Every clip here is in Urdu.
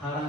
18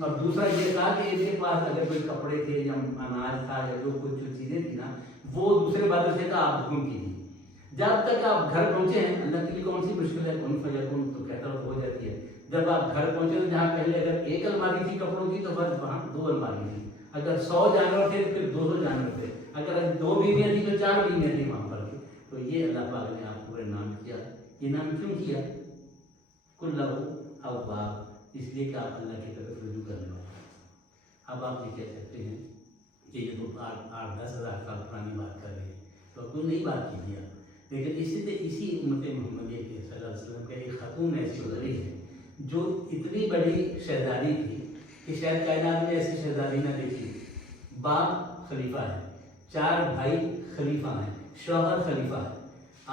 اور دوسرا یہ تھا کہ ان کے پاس اگر کوئی کپڑے تھے یا اناج تھا یا جو کچھ چیزیں تھی نا وہ دوسرے مدرسے کا آپ حکم کیجیے. جب تک آپ گھر پہنچے ہیں اللہ کے لیے کون سی مشکل ہے, کون فیکون تو کہتا ہو جاتی ہے. جب آپ گھر پہنچے تو جہاں پہلے اگر ایک الماری تھی کپڑوں کی تو بس وہاں 2 الماری تھی. اگر 100 جانور تھے تو پھر 200 جانور تھے. اگر 2 بیویاں تھیں تو 4 بیویاں تھیں وہاں پر. تو یہ اللہ پاک نے آپ کو انعام کیا. یہ نام کیوں کیا؟ کل اواب, اس لیے کہ آپ اللہ کی طرف رجوع کرنے والے. اب آپ یہ کہہ سکتے ہیں کہ یہ تو 8-10 ہزار سال پرانی بات کر رہے ہیں تو کوئی نئی بات کیجیے آپ. لیکن اسی امت محمدیہ کے صلی اللہ علیہ وسلم کا ایک خاتون ایسی گزری ہے جو اتنی بڑی شہزادی تھی کہ شاید کائنات میں ایسی شہزادی نہ دیکھی. باپ خلیفہ ہے, 4 بھائی خلیفہ ہیں, شوہر خلیفہ ہے.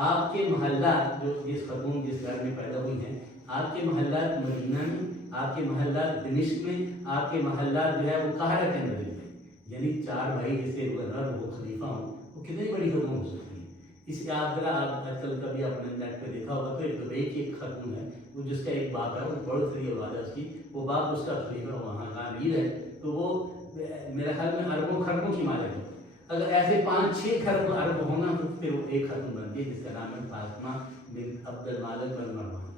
آپ کے محلات جو جس خاتون جس گھر میں پیدا ہوئی ہیں, آپ کے محلات مدینہ میں, آپ کے محلات دمشق میں, آپ کے محلات جو ہے وہ قاہرہ کے اندر ہیں. یعنی 4 بھائی جیسے گورنر وہ خلیفہ ہوں, وہ کتنی بڑی خاتون ہو سکتی ہے. اس کے آپ ذرا آپ آج کل کبھی آپ نے نیٹ پہ دیکھا ہوگا تو ایک دبئی کی ایک خاتون ہے وہ جس کا ایک باپ ہے, وہ بڑی سری آباد ہے اس کی, وہ باپ اس کا خلیفہ وہاں کا امیر ہے. تو وہ میرے خیال میں اربوں خربوں کی مالک ہے. اگر ایسے 5-6 خرب ارب ہونا تو پھر وہ ایک خاتون بنتی ہے جس کا نام ہے فاطمہ بنت عبد المالک بن مروان.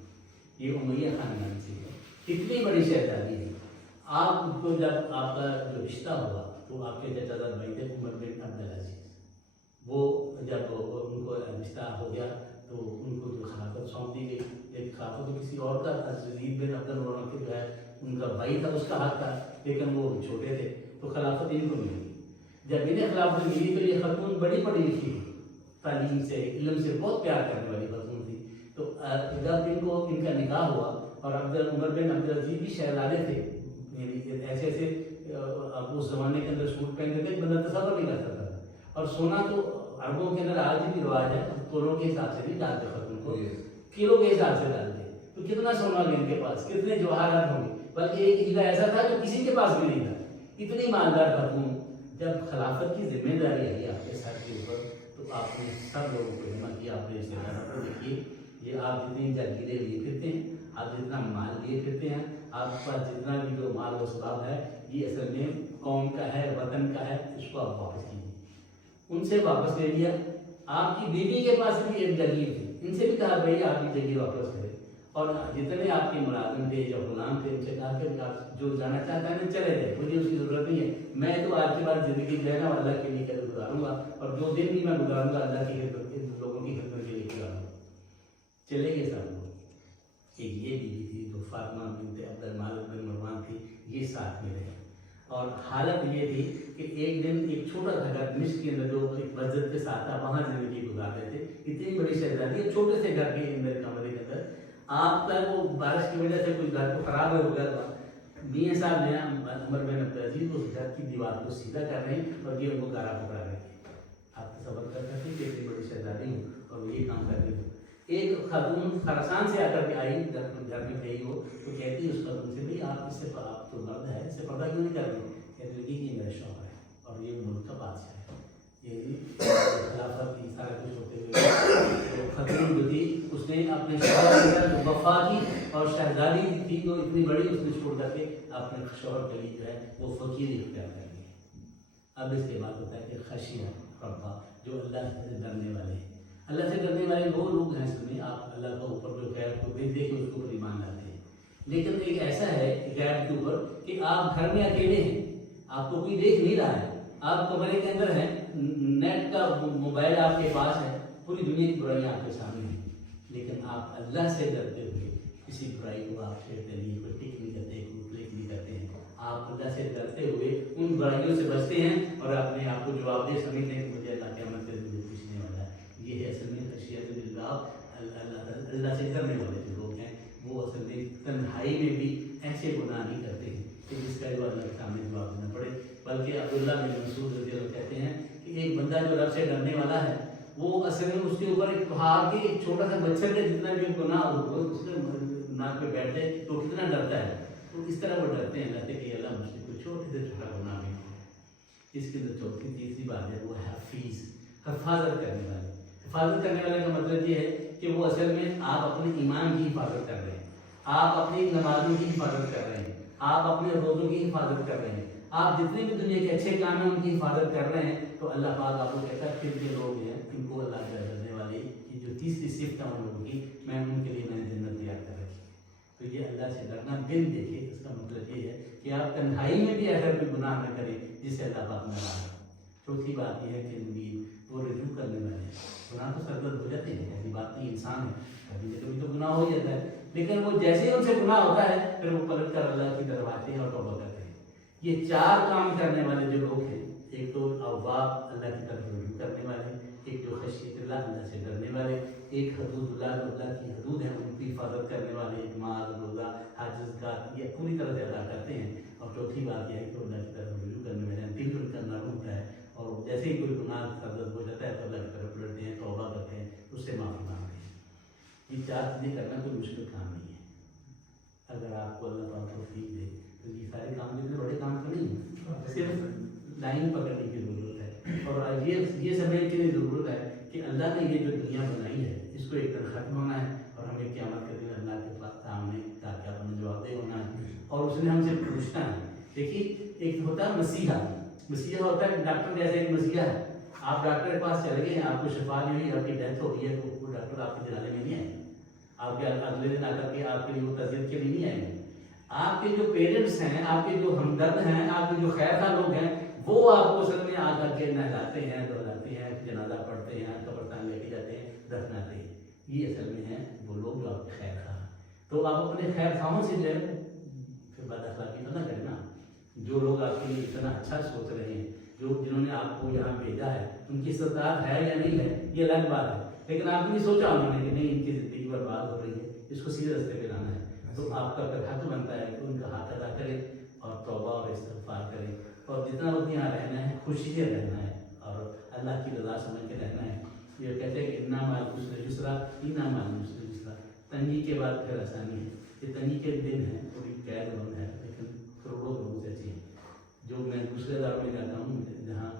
یہ امیہ خاندان سے ہے, کتنی بڑی شہزادی ہے. آپ کو جب آپ کا جو رشتہ ہوا تو آپ کے چچا زاد بھائی تھے عمر بن عبدالعزیز. وہ جب ان کو رشتہ ہو گیا تو ان کو جو خلافت سونپ دی گئی. ایک خلافت تو کسی اور کا یزید بن عبد المنعم کے جو ہے ان کا بھائی تھا, اس کا حق تھا, لیکن وہ چھوٹے تھے تو خلافت ان کو ملی. جب انہیں خلافت ملی تو یہ خاتون بڑی پڑھی لکھی تھی, تعلیم سے علم سے بہت پیار کرنے والی خاتون تھی. تو جب ان کا نکاح ہوا اور عمر بن عبدالعزیز بھی شہزادے تھے, یعنی ایسے اب اس زمانے کے اندر سوٹ پہنتے تھے بندہ تصور نہیں کر سکتا تھا. اور سونا تو عربوں کے اندر آج بھی رواج ہے, تولوں کے حساب سے نہیں ڈالتے خاتون کو, کلو کے حساب سے ڈالتے. تو کتنا سونا ہوگا ان کے پاس, کتنے جواہرات ہوں گے. بلکہ ایک ہیرا ایسا تھا جو کسی کے پاس بھی نہیں تھا. اتنی مالدار خاتون. جب خلافت کی ذمہ داری آئی آپ کے سر کے اوپر تو آپ نے سب لوگوں کو جمع کیا. آپ نے رشتے داروں کو دیکھیے, یہ آپ جتنی جاگیریں لیے پھرتے ہیں, آپ جتنا مال لیے پھرتے ہیں, آپ کے پاس جتنا بھی جو مال و اسباب ہے یہ اصل میں قوم کا ہے, وطن کا ہے, اس کو آپ واپس کیجیے. ان سے واپس لے لیا. آپ کی بیوی کے پاس بھی ایک جگیر تھی, ان سے بھی کہا بھائی آپ کی جگیر واپس کرے. اور جتنے آپ کے ملازم تھے یا غلام تھے ان سے کہا کہ آپ جو جانا چاہتا ہے نا چلے جائے, مجھے اس کی ضرورت نہیں ہے. میں تو آج کے بعد زندگی جو ہے نا اللہ کے لیے گزاروں گا, اور جو دن بھی میں گزاروں گا اللہ کی خدمت, لوگوں کی خدمت کے لیے گزاروں گا. چلے گئے سب لوگ. ایک یہ بیوی تھی جو فاطمہ بنت عبد المالک بن مروان تھی, یہ ساتھ میں رہے. اور حالت یہ تھی کہ ایک دن ایک چھوٹا سا گھر دمشق کے اندر جو ایک مسجد کے ساتھ تھا وہاں زندگی گزار رہے تھے. اتنی بڑی شہزادی ہے, چھوٹے سے گھر کے اندر کمرے کے اندر. آپ کا وہ بارش کی وجہ سے کوئی گھر کو خراب ہو گیا تھا. میاں صاحب نے عمر بن عبدالعزیز اس گھر کی دیوار کو سیدھا کر رہے ہیں اور یہ ان کو گارا پکڑا رہے ہیں. آپ تصور کر سکتے کہ اتنی بڑی شہزادی ہوں اور یہ کام کر رہی ہوں. ایک خاتون خراسان سے آ کر کے آئی, گھر میں گئی ہو تو کہتی اس خاتون سے بھائی آپ اس سے, آپ تو مرد ہے, اس سے پردہ کیوں نہیں کر رہی؟ کہتے کہ یہ میرا شوہر ہے اور یہ ملک کا بادشاہ ہے. یہ خلافت کی سارا کچھ ہوتے ہوئے خاتون جو تھی اس نے اپنے شوہر کے وفا کی, اور شہزادی تھی جو اتنی بڑی اس نے چھوڑ کر کے اپنے شوہر کے لیے جو ہے وہ فقیر اختیار کر لی. اب اس کے بعد ہوتا ہے کہ خشیہ ربا, جو اللہ سے ڈرنے والے ہیں. اللہ سے ڈرنے والے وہ لوگ ہیں سنیں, آپ اللہ کا اوپر جو خیر کو دیکھ کے اس کو اوپر ایمان لاتے ہیں. لیکن ایک ایسا ہے غیب کے اوپر کہ آپ گھر میں اکیلے ہیں, آپ کو کوئی دیکھ نہیں رہا ہے, آپ کمرے کے اندر ہیں, نیٹ کا موبائل آپ کے پاس ہے, پوری دنیا کی برائیاں آپ کے سامنے ہیں, لیکن آپ اللہ سے ڈرتے ہوئے کسی برائی کو آپ چھیڑتے نہیں, کوئی ٹک نہیں کرتے, کوئی کلک نہیں کرتے ہیں. آپ اللہ سے ڈرتے ہوئے ان برائیوں سے بچتے ہیں اور اپنے آپ کو جواب دہ سمجھتے ہیں کہ مجھے اللہ قیامت سے مجھے پوچھنے والا ہے. یہ ہے اصل میں خشیت باللہ, اللہ سے ڈرنے والے جو لوگ ہیں وہ اصل میں تنہائی میں بھی ایسے گناہ نہیں کرتے ہیں کہ جس کا جو اللہ کے سامنے جواب دینا پڑے. بلکہ عبداللہ بن مسعود رضی اللہ کہتے ہیں کہ ایک بندہ جو رب سے ڈرنے والا ہے وہ اصل میں اس کے اوپر ایک پہاڑ کے ایک چھوٹا سا مچھر کا جتنا بھی گناہ ہو اس کے ناک پہ بیٹھے تو کتنا ڈرتا ہے, تو اس طرح وہ ڈرتے ہیں اللہ سے کہ اللہ مجھ سے کوئی چھوٹے سے چھوٹا گناہ نہیں ہو. اس کے اندر چوتھی تیسری بات ہے وہ ہے حفیظ, حفاظت کرنے والے. حفاظت کرنے والے کا مطلب یہ ہے کہ وہ اصل میں آپ اپنے ایمان کی حفاظت کر رہے ہیں, آپ اپنی نمازوں کی حفاظت کر رہے ہیں, آپ اپنے روزوں کی حفاظت کر رہے ہیں, آپ جتنے بھی دنیا کے اچھے کام ہیں ان کی حفاظت کر رہے ہیں, تو اللہ پاک آپ کو کہتا ہے پھر کے لوگ ہیں ان کو اللہ کے ڈرنے والے کی جو تیسری صفت ہے ان لوگوں کی, میں ان کے لیے میں نے جنت تیار کر رکھی. تو یہ اللہ سے ڈرنا دن دیکھے, اس کا مطلب یہ ہے کہ آپ تنہائی میں بھی ایسا کوئی گناہ نہ کریں جس سے اللہ پاک ناراض ہو. چوتھی بات یہ ہے کہ وہ رجوع کرنے والے ہیں. گناہ تو سرزد ہو جاتے ہیں, ایسی بات نہیں, انسان ہے, کبھی نہ کبھی تو گناہ ہو جاتا ہے, لیکن وہ جیسے ہی ان سے گناہ ہوتا ہے پھر وہ پلٹ کر اللہ کی طرف آتے ہیں اور توبہ کرتے ہیں. یہ چار کام کرنے والے جو لوگ ہیں, ایک تو اواب اللہ کی طرف رجوع کرنے والے, ایک جو خشیت اللہ سے ڈرنے والے, ایک حدود اللہ کی حدود ہیں ان کی حفاظت کرنے والے, نماز روزہ حج زکات یہ پوری طرح سے ادا کرتے ہیں. اور چوتھی بات یہ ہے کہ اللہ کی طرف رجوع کرنے والے دل ان کا نرم ہوتا ہے, اور جیسے ہی کوئی گناہ سرزد ہو جاتا ہے تو اللہ کی طرف پلٹتے ہیں, توبہ کرتے ہیں, اس سے معافی مانگتے ہیں. یہ چار چیزیں کرنا کوئی مشکل کام نہیں ہے. اگر آپ کو اللہ پاک توفیق دے تو یہ سارے کام جتنے بڑے کام تو نہیں ہیں, صرف لائن پکڑنے کی ضرورت ہے. اور یہ سمجھنے کی ضرورت ہے کہ اللہ نے یہ جو دنیا بنائی ہے اس کو ایک دن ختم ہونا ہے, اور ہمیں قیامت کے دن اللہ کے پاس سامنے تاکہ اپنے جواب دے ہونا ہے, اور اس نے ہم سے پوچھنا ہے. دیکھیے ایک ہوتا ہے مسیحا, مسیحا ہوتا ہے ڈاکٹر جیسے ایک مسیحا ہے. آپ ڈاکٹر کے پاس چلے گئے ہیں, آپ کو شفا نہیں ہوئی, آپ کی ڈیتھ ہو گئی ہے, تو وہ ڈاکٹر آپ کے جنازے میں نہیں آئے, آپ کے اگلے دن آ کر کے آپ کے لیے وہ تعزیت کے لیے نہیں آئیں گے. آپ کے جو پیرنٹس ہیں, آپ کے جو ہمدرد ہیں, آپ کے جو خیر خواہ لوگ ہیں, وہ آپ کو اصل میں آ کر کے نہلاتے ہیں, دھلاتے ہیں, جنازہ پڑھتے ہیں, قبرستان لے کے جاتے ہیں, دفناتے ہیں. یہ اصل میں ہیں وہ لوگ جو آپ کے خیر خواہ ہیں. تو آپ اپنے خیر خواہوں سے جو ہے پھر بد اخلاقی تو نہ کریں نا. جو لوگ آپ کے لیے اتنا اچھا سوچ رہے ہیں, جنہوں نے آپ کو یہاں بھیجا ہے, ان کی استطاعت ہے یا نہیں ہے یہ الگ بات ہے, لیکن آپ نے سوچا انہوں نے کہ نہیں ان کی زندگی برباد ہو رہی ہے, اس کو سیدھے راستے پہ لانا ہے, تو آپ کا پھر حق بنتا ہے کہ ان کا حق ادا کریں اور توبہ اور استغفار کریں, اور جتنا وقت یہاں رہنا ہے خوشی سے رہنا ہے اور اللہ کی رضا سمجھ کے رہنا ہے. یہ کہتے ہیں کہ انا مع العسر یسرا, انا مع العسر یسرا, تنگی کے بعد پھر آسانی ہے. یہ تنگی کے دن ہے, تھوڑی قید بند ہے, لیکن کروڑوں لوگوں سے اچھی ہے. جو میں دوسرے اداروں میں جاتا ہوں جہاں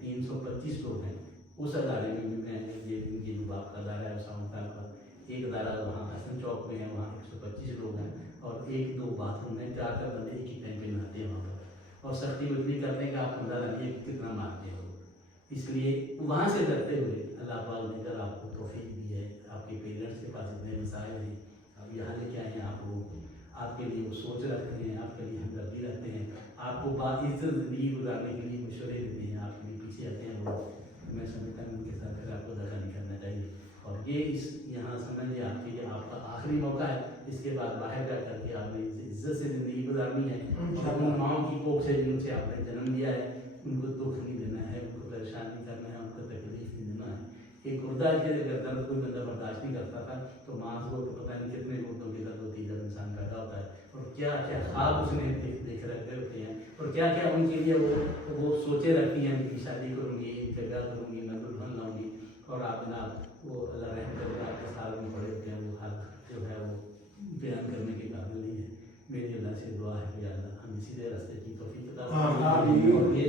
325 لوگ ہیں, اس ادارے میں بھی میں ان کی جو باپ کا ادارہ ہے اسامہ کا, ایک ادارہ وہاں حسن چوک میں ہے, وہاں 125 لوگ ہیں, اور 1-2 باتھ روم ہیں, 4 بندے ایک ہی ٹائم پہ نہاتے ہیں وہاں پر, اور سختی وہ اتنی کرتے ہیں کہ آپ اندازہ نہیں کتنا مارتے ہو. اس لیے وہاں سے ڈرتے ہوئے اللہ پاک نے کر آپ کو توفیق دی ہے, آپ کے پیرنٹس کے پاس اتنے مسائل ہیں, اب یہاں لے کے آئے ہیں آپ لوگوں کو, آپ کے لیے وہ سوچ رکھتے ہیں, آپ کے لیے ہمدردی رکھتے ہیں, آپ کو باعزت زندگی گزارنے کے لیے مشورے دیتے ہیں, آپ کے لیے پیچھے آتے ہیں لوگ. میں سمجھتا ہوں ان کے ساتھ پھر آپ کو دھوکہ نہیں کرنا چاہیے. اور یہ اس یہاں سمجھیے آپ کے آپ کا آخری موقع ہے, اس کے بعد باہر جا کر کے آپ نے عزت سے زندگی گزارنی ہے, اور اپنی ماؤں کی کوکھ سے جن سے آپ نے جنم لیا ہے ان کو دکھ نہیں دینا ہے, ان کو پریشان نہیں کرنا ہے, ان کو تکلیف نہیں دینا ہے. ایک گردہ کے اگر درد کوئی بندہ برداشت نہیں کرتا تھا تو ماں کو تو پتہ نہیں کتنے گردوں کی درد ہوتی ہے جب انسان پیدا ہوتا ہے, اور کیا کیا خواب اس نے دیکھ رکھے ہوتے ہیں, اور کیا کیا ان کے لیے وہ سوچے رکھتی ہیں کہ شادی کروں گی, ان کا بیاہ کروں گی, میں دلہن لاؤں گی, اور آپ جناب وہ اللہ رحم کرے آپ کے سال میں پڑے ہوتے ہیں, وہ حال جو ہے وہ بیان کرنے کے قابل نہیں ہے. میری اللہ سے دعا ہے کہ اللہ ہم سیدھے راستے کی توفیق عطا فرمائے, اور یہ